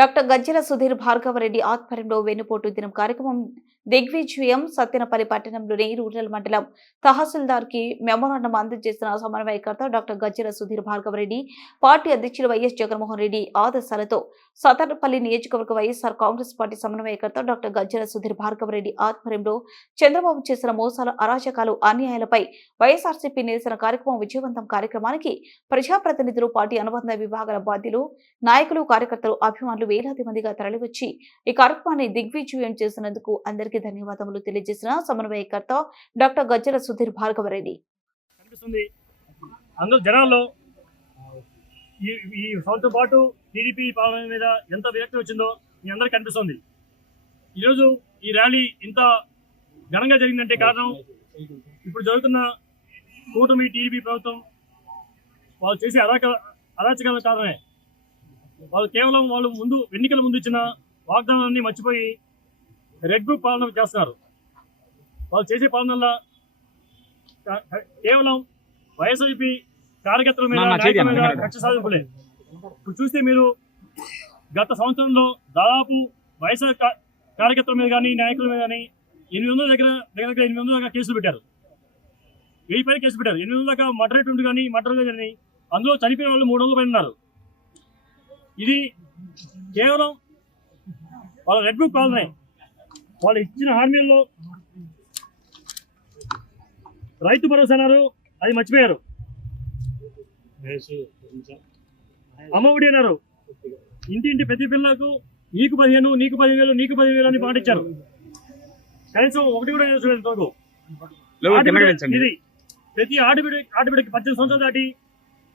Doctor Gajjala Sudheer Bhargav Reddy ఆధ్వర్యంలో వెన్నుపోటు దినం కార్యక్రమం దిగ్విజయం సత్యనపల్లి పట్టణంలోని రూరల్ మండలం తహసీల్దార్కి మెమోరాండం అందజేసిన సమన్వయకర్త డాక్టర్ గజ్జల సుధీర్ భార్గవరెడ్డి పార్టీ అధ్యక్షులు వైఎస్ జగన్మోహన్ రెడ్డి ఆదేశాలతో సతనపల్లి నియోజకవర్గ వైఎస్ఆర్ కాంగ్రెస్ పార్టీ సమన్వయకర్త డాక్టర్ గజ్జల సుధీర్ భార్గవరెడ్డి ఆధ్వర్యంలో చంద్రబాబు చేసిన మోసాలు అరాచకాలు అన్యాయాలపై వైఎస్ఆర్సీపీ నిరసన కార్యక్రమం విజయవంతం కార్యక్రమానికి ప్రజాప్రతినిధులు పార్టీ అనుబంధ విభాగాల బాధ్యులు నాయకులు కార్యకర్తలు అభిమానులు వేలాది మందిగా తరలివచ్చి ఈ కార్యక్రమాన్ని దిగ్విజయం చేసినందుకు అందరికీ ధన్యవాదములు తెలియజేసిన సమన్వయకర్త డాక్టర్ గజ్జల సుధీర్ భార్గవరెడ్డి. కనిపిస్తుంది. జనాల్లో ఈ సంవత్సరం పాటు టీడీపీ పాలన మీద ఎంత విరక్తి వచ్చిందో మీ అందరికీ కనిపిస్తుంది. ఈరోజు ఈ ర్యాలీ ఇంత ఘనంగా జరిగిందంటే కారణం ఇప్పుడు జరుగుతున్న కూటమి టీడీపీ ప్రభుత్వం వాళ్ళు చేసే అరాక అరాచకాల కారణమే. వాళ్ళు కేవలం వాళ్ళు ముందు ఎన్నికల ముందు ఇచ్చిన వాగ్దానాన్ని మర్చిపోయి రెడ్ గ్రూప్ పాలన చేస్తున్నారు. వాళ్ళు చేసే పాలన కేవలం వైఎస్ఆర్పీ కార్యకర్తల మీద. కక్ష సాధింపులే. ఇప్పుడు చూస్తే మీరు గత సంవత్సరంలో దాదాపు వైఎస్ఆర్ కార్యకర్తల మీద కానీ నాయకుల మీద కానీ ఎనిమిది వందల దగ్గర దగ్గర దగ్గర ఎనిమిది వందల దాకా కేసులు పెట్టారు. వెయ్యి పైన కేసు పెట్టారు. ఎనిమిది వందల దాకా మర్డర్ రేట్ ఉంది కానీ మర్డర్ కానీ అందులో చనిపోయిన వాళ్ళు మూడు వందల పైన ఉన్నారు. ఇది కేవలం వాళ్ళ రెడ్ బుక్ పాలనే. వాళ్ళు ఇచ్చిన హామీల్లో రైతు భరోసా అన్నారు. అది మర్చిపోయారు. అమ్మఒడి అన్నారు. ఇంటింటి ప్రతి పిల్లకు నీకు పదిహేను నీకు పదివేలు నీకు పదివేలు అని పాటించారు. కనీసం ఒకటి కూడా చూడలేదు ఇది ప్రతి ఆడబిడ్డ ఆడబిడ్డకి పద్దెనిమిది సంవత్సరాలు దాటి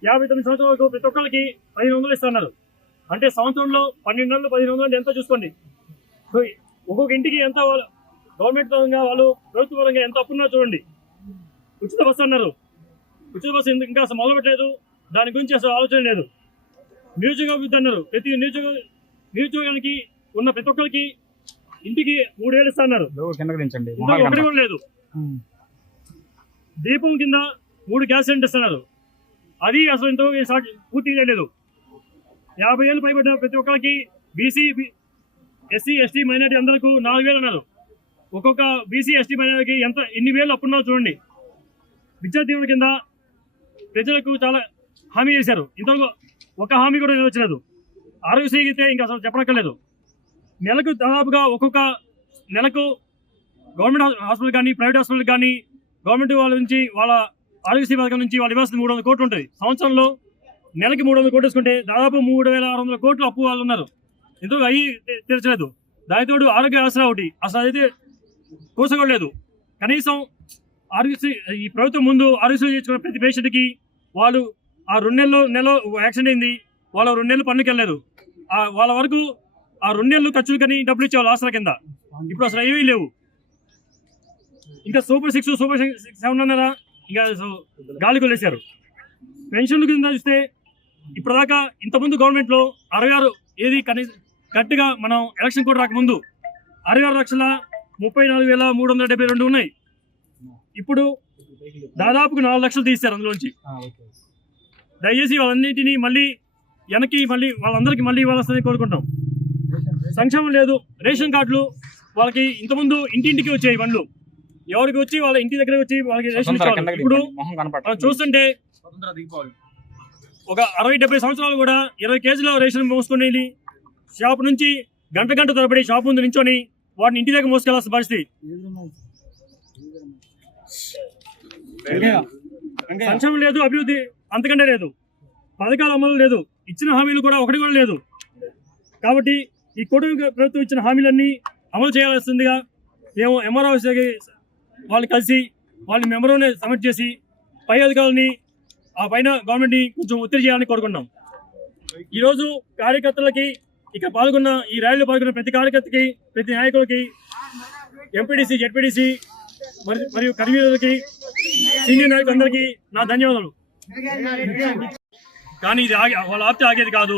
యాభై తొమ్మిది సంవత్సరాల వరకు ప్రతి ఒక్కరికి పదిహేను వందలు ఇస్తున్నారు అంటే సంవత్సరంలో పన్నెండు వందలు పదిహేను వందలు అంటే ఎంతో చూసుకోండి. సో ఒక్కొక్క ఇంటికి ఎంత వాళ్ళ- గవర్నమెంట్ పరంగా వాళ్ళు ప్రభుత్వ పరంగా ఎంత అప్పున్నా చూడండి. ఉచిత బస్సు అన్నారు. ఉచిత బస్సు ఇంకా అసలు మొదలు పెట్టలేదు దాని గురించి అసలు ఆలోచన లేదు. అభివృద్ధి అన్నారు. ప్రతి నిరుద్యోగ నిరుద్యోగానికి ఉన్న ప్రతి ఒక్కరికి ఇంటికి మూడు వేలు ఇస్తున్నారు ఒకటి కూడా లేదు. దీపం కింద మూడు గ్యాస్ సిలిండర్ ఇస్తున్నారు అది అసలు ఎంతో పూర్తిగా లేదు. యాభై ఏళ్ళు పైబడ్డ ప్రతి ఒక్కరికి బీసీ ఎస్సీ ఎస్టీ మైనార్టీ అందరికి నాలుగు వేలు అన్నారు. ఒక్కొక్క బీసీ ఎస్టీ మైనార్టీకి ఎంత ఎన్ని వేలు అప్పున్నారో చూడండి. విద్యా దీవెన కింద ప్రజలకు చాలా హామీ చేశారు. ఇంతవరకు ఒక హామీ కూడా నెరవేర్చలేదు. ఆరోగ్యశ్రీ అయితే ఇంకా అసలు చెప్పనక్కర్లేదు. నెలకు దాదాపుగా ఒక్కొక్క నెలకు గవర్నమెంట్ హాస్పిటల్ కానీ ప్రైవేట్ హాస్పిటల్ కానీ గవర్నమెంట్ వాళ్ళ నుంచి వాళ్ళ ఆరోగ్యశ్రీ పథకం నుంచి వాళ్ళు ఇవ్వాల్సిన మూడు వందల కోట్లు ఉంటుంది. సంవత్సరంలో నెలకి మూడు వందల కోట్లు వేసుకుంటే దాదాపు మూడు వేల ఆరు వందల కోట్లు అప్పు వాళ్ళు ఉన్నారు. ఎందుకు అయ్యి తె- తీర్చలేదు? దానితోడు ఆరోగ్య ఆసరా ఒకటి. అసలు అయితే కూసగొడలేదు. కనీసం ఆరోగ్యశ్రీ ఈ ప్రభుత్వం ముందు ఆరోగ్యశ్రీ చేసుకున్న ప్రతి పేషెంట్కి వాళ్ళు ఆ రెండు నెలలు నెల యాక్సిడెంట్ అయింది. వాళ్ళు రెండు నెలలు పన్నుకి వెళ్ళలేదు ఆ వాళ్ళ వరకు ఆ రెండు నెలలు ఖర్చులు కానీ డబ్బులు ఇచ్చేవాళ్ళు ఆసరా కింద. ఇప్పుడు అసలు ఏమీ లేవు. ఇంకా super six super six seven అన్నారా? ఇంకా సో గాలి కొలేశారు పెన్షన్ల కింద చూస్తే ఇప్పటిదాకా ఇంతకుముందు గవర్నమెంట్లో అరవై ఆరు ఏది కనీస కరెక్ట్గా మనం ఎలక్షన్ కూడా రాకముందు అరవై ఆరు లక్షల ముప్పై నాలుగు వేల మూడు వందల డెబ్బై రెండు ఉన్నాయి. ఇప్పుడు దాదాపుగా నాలుగు లక్షలు తీస్తారు అందులోంచి. దయచేసి వాళ్ళన్నింటినీ మళ్ళీ వెనక్కి మళ్ళీ వాళ్ళందరికీ మళ్ళీ ఇవ్వాల్సిందని కోరుకుంటాం. సంక్షేమం లేదు. రేషన్ కార్డులు వాళ్ళకి ఇంతకుముందు ఇంటింటికి వచ్చాయి బండ్లు. ఎవరికి వచ్చి వాళ్ళ ఇంటి దగ్గర వచ్చి వాళ్ళకి రేషన్ ఇప్పుడు చూస్తుంటే ఒక అరవై డెబ్బై సంవత్సరాలు కూడా ఇరవై కేజీల రేషన్ మోసుకొని వెళ్ళి షాప్ నుంచి గంట గంట తరబడి షాప్ ముందు నించొని వాటిని ఇంటి దగ్గర మోసుకెళ్ళాల్సిన పరిస్థితి. సంక్షేమం లేదు అభివృద్ధి అంతకంటే లేదు. పథకాల అమలు లేదు. ఇచ్చిన హామీలు కూడా ఒకటి కూడా లేదు. కాబట్టి ఈ కూటమి ప్రభుత్వం ఇచ్చిన హామీలన్నీ అమలు చేయాల్సిందిగా మేము ఎంఆర్ఓ వాళ్ళని కలిసి వాళ్ళని మెమరోని సబ్మిట్ చేసి పై అధికారులని ఆ పైన గవర్నమెంట్ని కొంచెం ఒత్తిడి చేయాలని కోరుకుంటున్నాం. ఈరోజు కార్యకర్తలకి ఇక్కడ పాల్గొన్న ఈ ర్యాలీలో పాల్గొన్న ప్రతి కార్యకర్తకి ప్రతి నాయకులకి ఎంపీడీసీ జెడ్పీటీసీ మరియు కర్మీలకి సీనియర్ నాయకులందరికీ నా ధన్యవాదాలు. కానీ ఇది ఆగి వాళ్ళ ఆప్తి ఆగేది కాదు.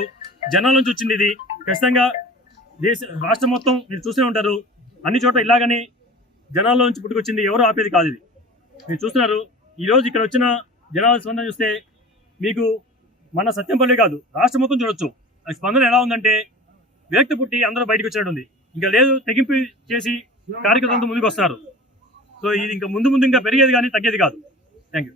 జనాల నుంచి వచ్చింది ఇది. ఖచ్చితంగా దేశ రాష్ట్రం మొత్తం మీరు చూస్తూనే ఉంటారు. అన్ని చోట్ల ఇలాగనే జనాల్లో నుంచి పుట్టుకొచ్చింది ఎవరు ఆపేది కాదు ఇది. మీరు చూస్తున్నారు. ఈరోజు ఇక్కడ వచ్చిన జనాల స్పందన చూస్తే మీకు మన సత్యంపల్లి కాదు రాష్ట్రం మొత్తం చూడొచ్చు. ఆ స్పందన ఎలా ఉందంటే విరక్తి పుట్టి అందరూ బయటకు వచ్చినట్టు ఉంది ఇంకా లేదు తెగింపు చేసి కార్యకర్తలతో ముందుకు వస్తున్నారు. సో ఇది ఇంకా ముందు ముందు ఇంకా పెరిగేది కానీ తగ్గేది కాదు. Thank you